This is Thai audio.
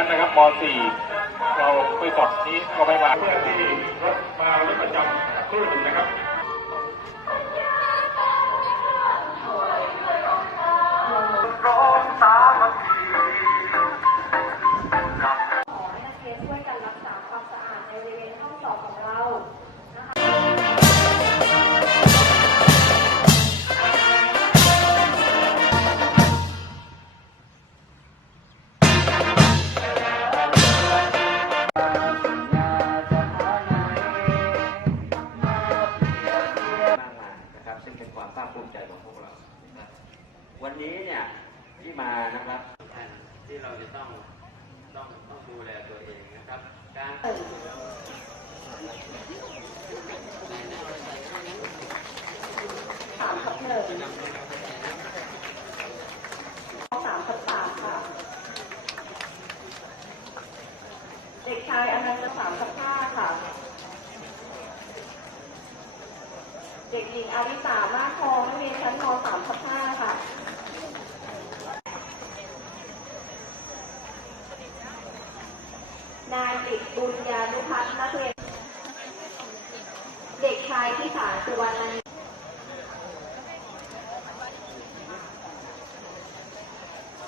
ชั้นนะครับม .4 เราไปสอบนี้ก็ไม่มาเพื่อที่รถมารถประจำครู่หนึ่งนะครับขอให้นักเรียนช่วยกันรักษาความสะอาดในบริเวณห้องสอบของเรา ซึ่งเป็นความภาคภูมิใจของพวกเรานะครับวันนี้เนี่ยที่มานะครับท่านที่เราจะต้องต้องต้องดูแลตัวเองนะครับ การสามทับหนึ่งสามทับสามค่ะ เด็กชายอนันต์สามทับห้าค่ะ เด็กหญิงอาริสามาทองนักเรียนชั้นมสามทับห้าค่ะนายติดบุญญานุพัฒน์นักเรียนเด็กชายที่สารสุวรรณ